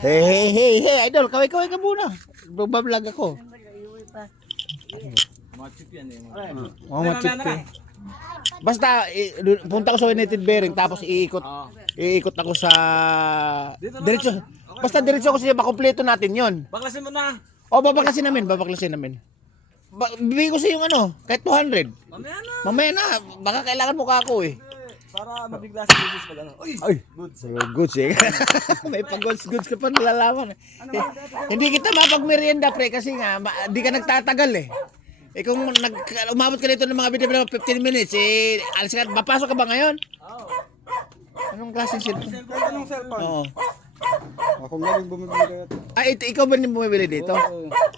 Hey, idol, kaway-kaway ka muna. Bablog ako. Mga chip yan eh. Oh, ma-chip ko. Basta, punta ko sa United Bearing, tapos iikot ako sa... Diretso. Basta diretso ako siya, makompleto natin yon. Baklasin mo na. O, babaklasin namin. Bibigay ko sa yung ano, kahit 200. Mamaya na, baka kailangan mo ka ako eh. Para mabigla si business pag ano. Uy! Ay, goods eh. May pag-goods ka pa nalalaman. Hindi kita mapagmerienda pre kasi nga, di ka nagtatagal eh. Eh kung umabot ka dito ng mga video 15 minutes, eh, alis ka, mapasok ka ba ngayon? Oo. Anong klaseng cellphone? Anong cellphone? Oo. Ako nga rin bumibili. Ikaw ba din bumibili dito?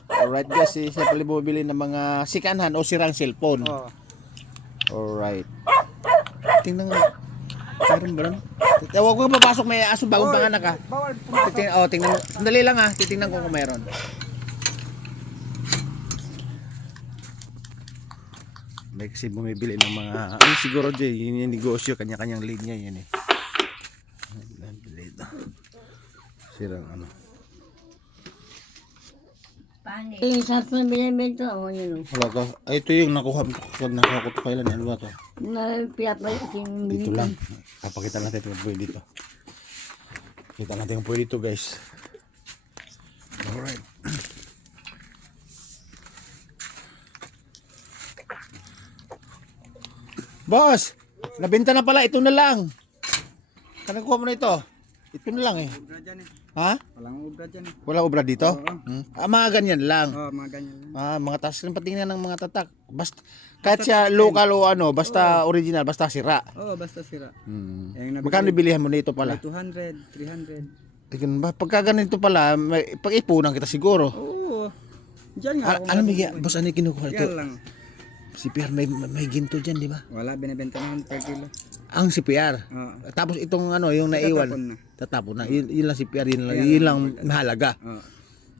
Alright guys, siya pala bumibili ng mga sikanhan o sirang cellphone. Alright. Tingnan nga. Meron ba nun? Huwag ko papasok, may aso bagong panganak ka. Tingnan mo. Sandali lang ha, titingnan ko kung meron. May kasi bumibili ng mga, siguro dyan, yun yung negosyo, kanya-kanyang linya yan eh. Sirang ano. Yung sa atin binibento ako yun. Wala ka. Ay, ito yung nakuha ko to kailan. Ano ba to? Piyapay yung Dito lang. Papakita natin kung pwede dito. Kita natin kung pwede dito guys. Alright. Boss! Nabenta na pala. Ito na lang. Kanang kuha mo na ito. Ito na lang eh. Ha? Walang ubra dyan eh. Walang obra dito? Mga ganyan lang. Mga ganyan lang. Mga task rin patingnan ng mga tatak. Basta kahit siya local o ano, basta original, basta sira. Basta sira. Magkano bilihan mo nito pala? 200, 300. Tingnan ba, pagka ganito pala, pag-ipunan kita siguro. Oo. Diyan nga. Alam mo, boss, ano yung kinukuha ito? Yan lang. CPR may ginto dyan, di ba? Wala, binibenta naman per kilo. Ang CPR. Tapos itong ano, yung naiwan. Tatapon na. Yun lang CPR, yun lang mahalaga.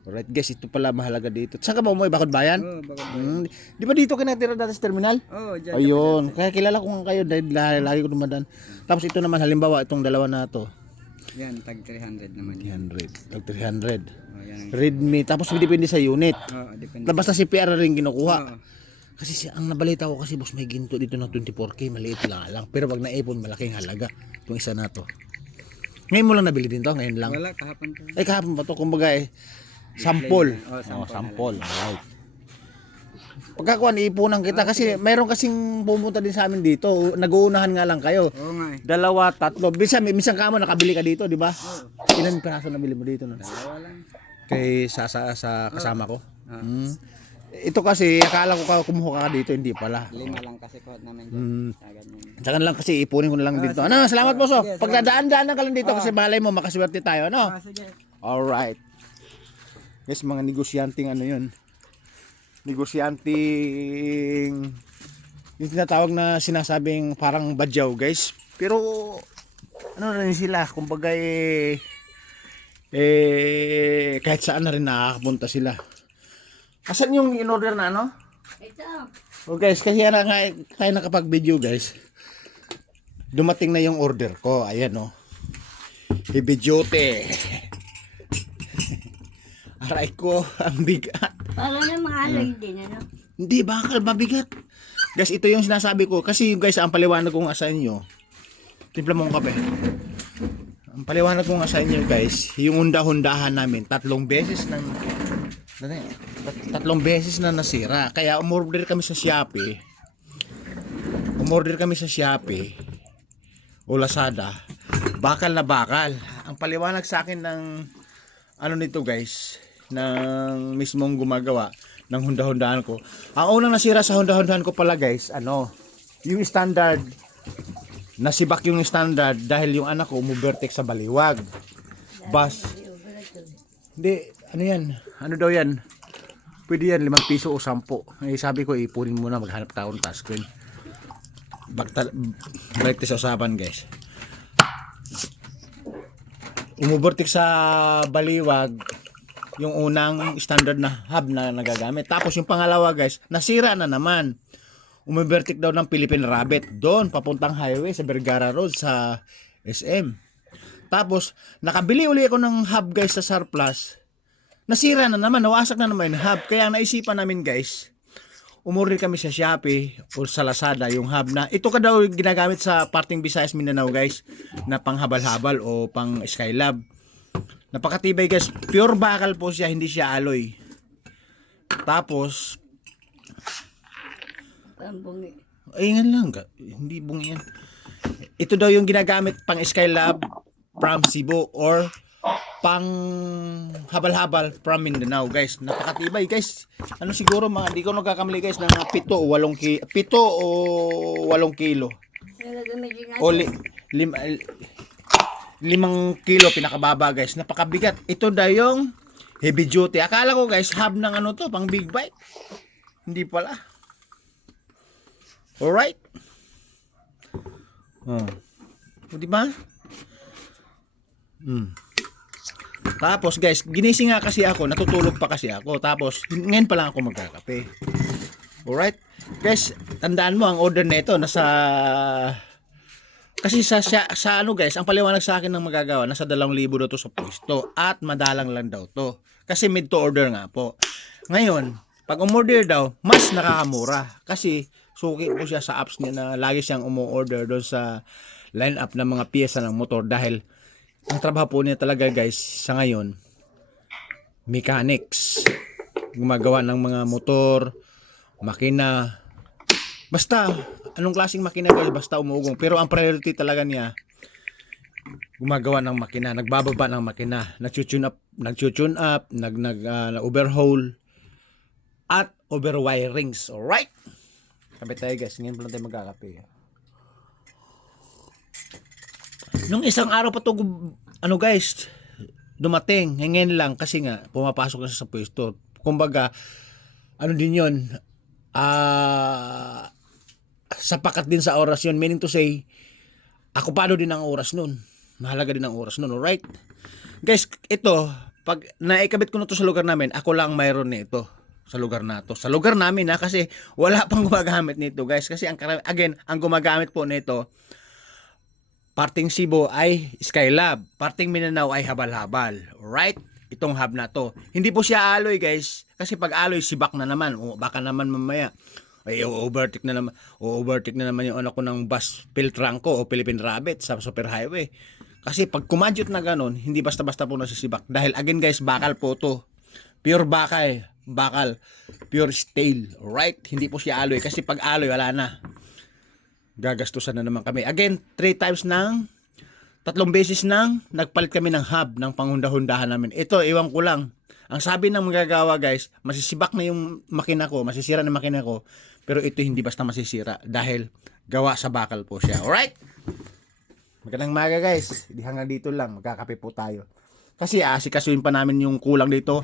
Alright guys, ito pala mahalaga dito. Saan ka ba umuwi? Bakod Bayan? Bakod Bayan. Di ba dito ka natira dati sa terminal? Dyan. Ayun. Kaya kilala ko nga kayo dahil lagi ko dumadaan. Tapos ito naman, halimbawa, itong dalawa na to. Yan, tag 300 naman. 300. Tag 300. Yan. Redmi. Tapos depende sa unit. Depende. Basta CPR rin kinukuha. Kasi ang nabalita ko kasi boss, may ginto dito ng 24K, maliit lang. Pero pag naipon, malaking halaga. Itong isa na to. Ngayon mo lang nabili din to? Ngayon lang? Wala, kahapon to. Ay, kahapon pa to. Kumbaga sample. Sample. Alright. Pagkakuan, iipunan kita kasi mayroon kasing pumunta din sa amin dito. Nag-uunahan nga lang kayo. Oo nga eh. 2, 3. Minsan ka mo, nakabili ka dito, di ba? Ilan piraso nabili mo dito? Dalawa lang. Kay sa kasama ko. Ito kasi, akala ko kumuha ka dito, hindi pala. 5 lang kasi kuhat namin dyan. Tsaka lang kasi, ipunin ko na lang dito. Ano, salamat po so. Pag nadaan-daan ka lang dito kasi malay mo, makaswerte tayo, ano? Sige. Alright. Yes, mga negosyanteng ano yun. Negosyanteng yung tinatawag na sinasabing parang badyaw, guys. Pero, ano rin sila, kumbaga kahit saan na rin nakakapunta sila. Asan yung in-order na ano? Ito. Oh guys, kasi na nga tayo nakapag-video guys. Dumating na yung order ko. Ayan oh. Ibidyote. Aray ko, ang bigat. Para na mahalay din, ano? Hindi, bakal, mabigat. Guys, ito yung sinasabi ko. Kasi guys, ang paliwanag ko nga sa inyo. Timpla mong kape. Ang paliwanag ko nga sa inyo guys, yung hunda-hundahan namin, 3 beses na nasira. Kaya umorder kami sa Shopee. O Lazada. Bakal na bakal. Ang paliwanag sa akin ng ano nito guys, ng mismong gumagawa ng hunda-hundahan ko. Ang unang nasira sa hunda-hundahan ko pala guys, yung standard, nasibak yung standard dahil yung anak ko umubertek sa baliwag. Hindi, ano yan? Ano daw yan? Pwede yan, 5 piso o 10. Eh, sabi ko, ipunin muna, maghanap taon touchscreen. Balik sa usapan guys. Umubertik sa baliwag yung unang standard na hub na nagagamit. Tapos yung pangalawa guys, nasira na naman. Umubertik daw ng Philippine Rabbit doon papuntang highway sa Vergara Road sa SM. Tapos, nakabili uli ako ng hub guys sa surplus. Nasira na naman, nawasak na naman yung hub. Kaya naisipan namin guys, umorder kami sa Shopee o sa Lazada yung hub na ito ka daw ginagamit sa parting Visayas Mindanao guys na panghabal-habal o pang Skylab. Napakatibay guys, pure bakal po siya, hindi siya alloy. Tapos Pambungi. ingan lang, hindi bungi yan. Ito daw yung ginagamit pang Skylab from Cebu or pang habal-habal from Mindanao guys. Napakatibay guys. Ano siguro mga hindi ko nagkakamali guys ng 7 o 8 kilo. 7 o 8 kilo. Yung gagamitin natin. O 5 kilo pinakababa guys. Napakabigat. Ito daw yung heavy duty. Akala ko guys hub ng ano to pang big bike. Hindi pala. Alright. Oh. O, diba? Tapos guys, ginising nga kasi ako, natutulog pa kasi ako. Tapos ngayon pa lang ako magkakape. Alright? Guys, tandaan mo ang order nito nasa kasi sa ano guys, ang paliwanag sa akin ng magagawa nasa 2,000 daw to sa pwesto at madalang lang daw to. Kasi made to order nga po. Ngayon, pag umorder daw, mas nakakamura kasi suki po siya sa apps niya na lagi siyang umu-order doon sa line-up ng mga piyesa ng motor dahil ang trabaho po niya talaga guys sa ngayon mechanics, gumagawa ng mga motor, makina, basta anong klaseng makina guys, basta umuugong. Pero ang priority talaga niya gumagawa ng makina, nagbababa ng makina, nag-tune up, overhaul at overwirings. Alright, kape tayo guys, ngayon pa lang tayo magkakape. Nung isang araw pa to ano guys, dumating, ngayon lang kasi nga pumapasok na sa pwesto. Kumbaga, ano din 'yon? Sapakat din sa oras 'yon, meaning to say, akupado din ang oras noon. Mahalaga din ang oras noon, alright? Guys, ito, pag naikabit ko na to sa lugar namin, ako lang mayroon nito sa lugar na to. Sa lugar namin kasi wala pang gumagamit nito, guys. Kasi ang gumagamit po nito parting Cebu ay Skylab, parting Mindanao ay habal-habal. Alright? Itong hub na to. Hindi po siya alloy guys. Kasi pag alloy, sibak na naman. O baka naman mamaya. Ay, overtake na naman yung anak ko ng bus Piltran ko o Philippine Rabbit sa super highway. Kasi pag kumadyot na ganun, hindi basta-basta po nasisibak. Dahil again guys, bakal po to. Pure bakal. Pure steel. Alright? Hindi po siya alloy. Kasi pag alloy, wala na. Gagastusan na naman kami. Again, 3 beses nang nagpalit kami ng hub ng panghunda-hundahan namin. Ito, iwan ko lang. Ang sabi ng magagawa guys, masisibak na yung makina ko, masisira na makina ko, pero ito hindi basta masisira dahil gawa sa bakal po siya. Alright? Magandang maga guys. Hindi hanggang dito lang, magkakape po tayo. Kasi asikasuin pa namin yung kulang dito.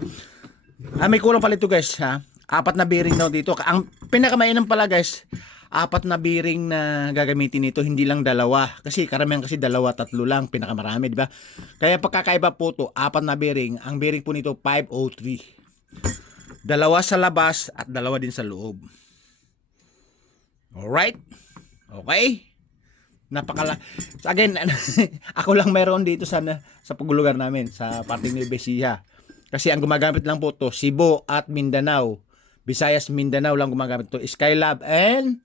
May kulang pala ito guys ha. 4 na bearing daw dito. Ang pinakamainam pala guys, 4 na bearing na gagamitin nito, hindi lang 2. Kasi karamihan kasi 2, 3 lang, pinakamarami, di ba? Kaya pagkakaiba po to, 4 na bearing. Ang bearing po nito 503. 2 sa labas at 2 din sa loob. Alright? Okay? Again, ako lang meron dito sa paglugar namin, sa parting Nueva Ecija. Kasi ang gumagamit lang po to, Cebu at Mindanao. Visayas, Mindanao lang gumagamit to. Skylab and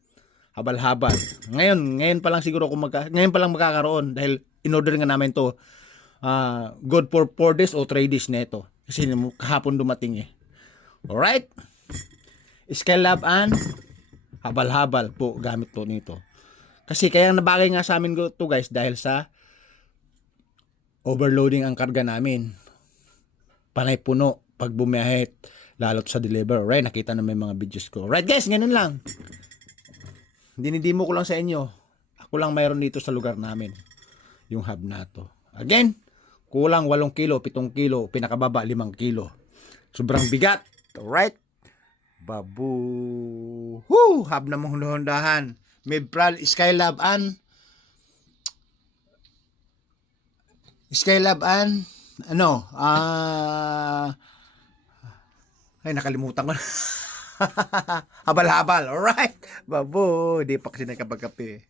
habal-habal. Ngayon pa lang siguro ngayon pa lang magkakaroon dahil in-order nga namin to. Good for 4 days o 3 days na ito. Kasi kahapon dumating eh. Alright? Skylab and habal-habal po gamit po nito. Kasi kaya nabagay nga sa amin to guys dahil sa overloading ang karga namin. Panay puno pag bumiyahit lalo't sa deliver. Alright? Nakita na may mga videos ko. Alright guys, ganun lang. Dinidimo ko lang sa inyo. Ako lang mayroon dito sa lugar namin. Yung hub na to. Again, kulang 8 kilo, 7 kilo, pinakababa 5 kilo. Sobrang bigat. Alright? Babu. Woo! Hub na mahundahan. Mibral, Skylab and ay nakalimutan ko na. Habal-habal. Alright. Babu. Di pa kasi nakapagkape.